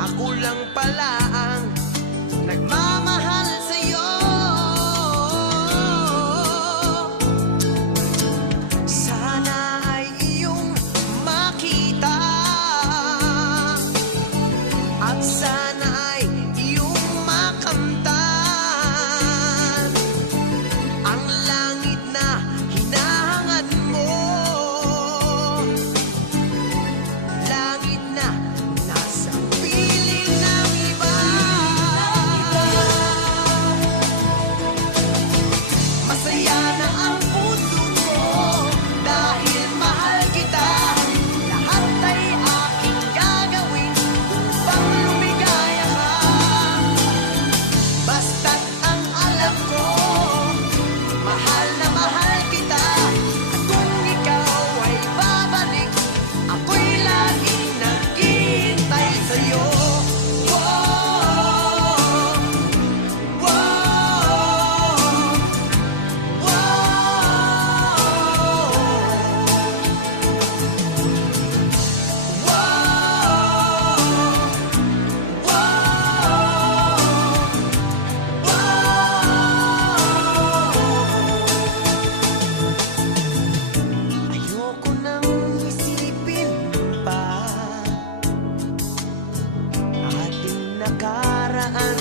Ako lang pala ang nagmamahal sa'yo. Sana ay iyong makita at sana ay iyong makamtan ang langit na hinahangad mo, langit na nasa piling ng iba. Masaya na ang puso ko dahil mahal kita. Lahat ay aking gagawin upang lumigaya ka. Basta't ang alam ko, mahal na mahal kita. At kung ikaw ay babalik, ako'y laging naghihintay sa'yo. Wow, wow, ayoko nang isipin pa ating nakaraan.